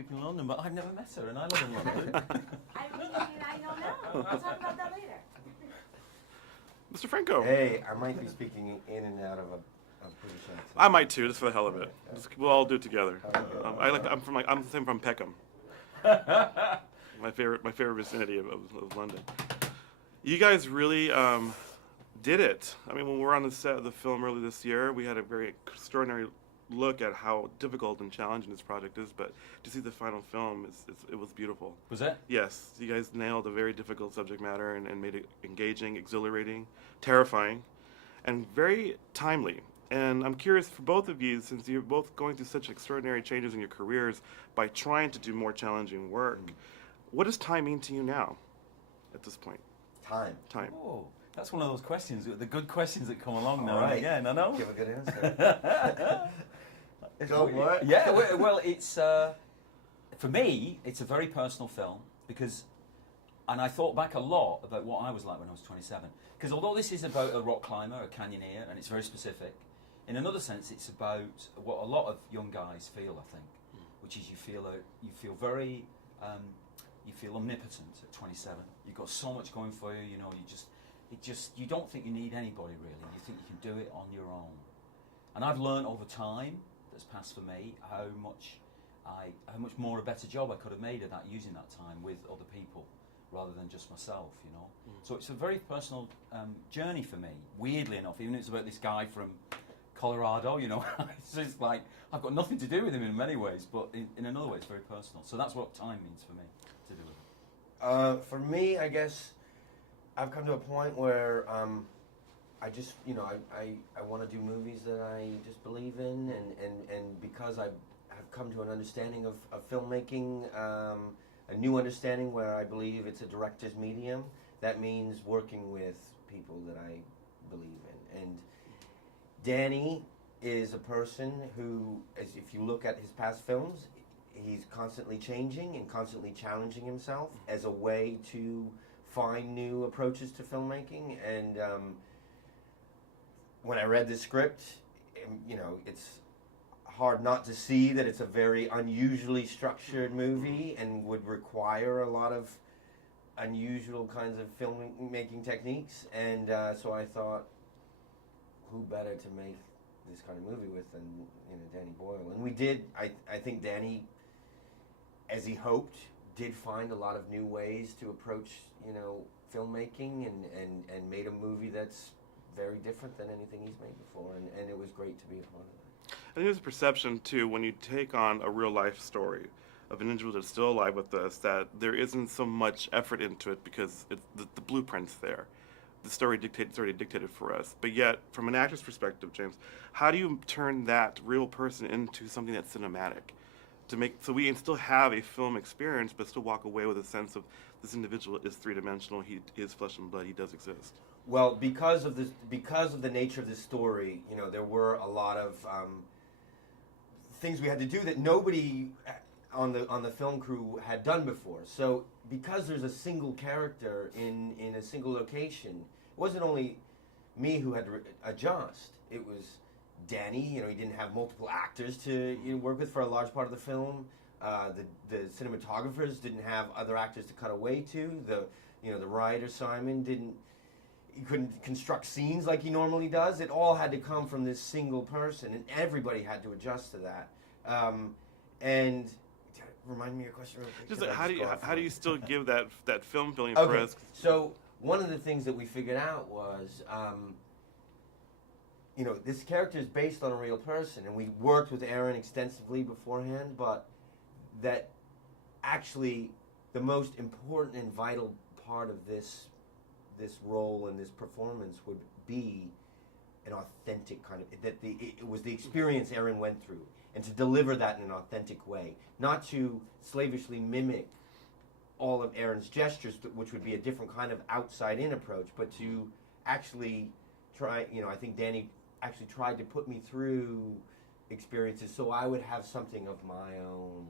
people in London, but I've never met her, and I live in London. I don't know. I'll talk about that later. Mr. Franco. Hey, I might be speaking in and out of a British accent. I might too, just for the hell of it. We'll all do it together. I'm from Peckham. my favorite vicinity of London. You guys really did it. I mean, when we were on the set of the film early this year, we had a very extraordinary look at how difficult and challenging this project is, but to see the final film, it was beautiful. Was it? Yes, you guys nailed a very difficult subject matter and made it engaging, exhilarating, terrifying, and very timely. And I'm curious for both of you, since you're both going through such extraordinary changes in your careers by trying to do more challenging work, what does time mean to you now at this point? Time. Oh, that's one of those questions, the good questions that come along now All right. and again, I know. Give a good answer. So what? Yeah, well, it's for me, it's a very personal film and I thought back a lot about what I was like when I was 27. Because although this is about a rock climber, a canyoneer, and it's very specific, in another sense, it's about what a lot of young guys feel, I think, which is you feel very, you feel omnipotent at 27. You've got so much going for you, you know. You don't think you need anybody really. You think you can do it on your own. And I've learned over time that's passed for me how much more a better job I could have made of that, using that time with other people rather than just myself, you know. So it's a very personal journey for me, weirdly enough, even if it's about this guy from Colorado, you know. It's just like, I've got nothing to do with him in many ways, but in another way it's very personal. So that's what time means for me, to do with it. For me, I guess I've come to a point where I just, you know, I want to do movies that I just believe in, and because I have come to an understanding of filmmaking, a new understanding where I believe it's a director's medium, that means working with people that I believe in. And Danny is a person who, if you look at his past films, he's constantly changing and constantly challenging himself as a way to find new approaches to filmmaking. And when I read the script, you know, it's hard not to see that it's a very unusually structured movie and would require a lot of unusual kinds of filmmaking techniques. And so I thought, who better to make this kind of movie with than, you know, Danny Boyle? And we did. I think Danny, as he hoped, did find a lot of new ways to approach, you know, filmmaking and made a movie that's very different than anything he's made before, and it was great to be a part of that. I think there's a perception too when you take on a real life story of an individual that's still alive with us that there isn't so much effort into it because the blueprint's there. The story it's already dictated for us. But yet, from an actor's perspective, James, how do you turn that real person into something that's cinematic? So we can still have a film experience, but still walk away with a sense of this individual is three-dimensional, he is flesh and blood, he does exist. Well, because of the nature of this story, you know, there were a lot of things we had to do that nobody on the film crew had done before. So because there's a single character in a single location, it wasn't only me who had to adjust. It was Danny. You know, he didn't have multiple actors to work with for a large part of the film. The cinematographers didn't have other actors to cut away to. The writer Simon he couldn't construct scenes like he normally does. It all had to come from this single person, and everybody had to adjust to that. And remind me your question real quick. Just how do you still give that film feeling okay. for us? So one of the things that we figured out was, you know, this character is based on a real person, and we worked with Aaron extensively beforehand, but that actually the most important and vital part of this role and this performance would be an authentic kind of, it was the experience Aaron went through, and to deliver that in an authentic way, not to slavishly mimic all of Aaron's gestures, which would be a different kind of outside-in approach, but to actually try, you know, I think Danny actually tried to put me through experiences so I would have something of my own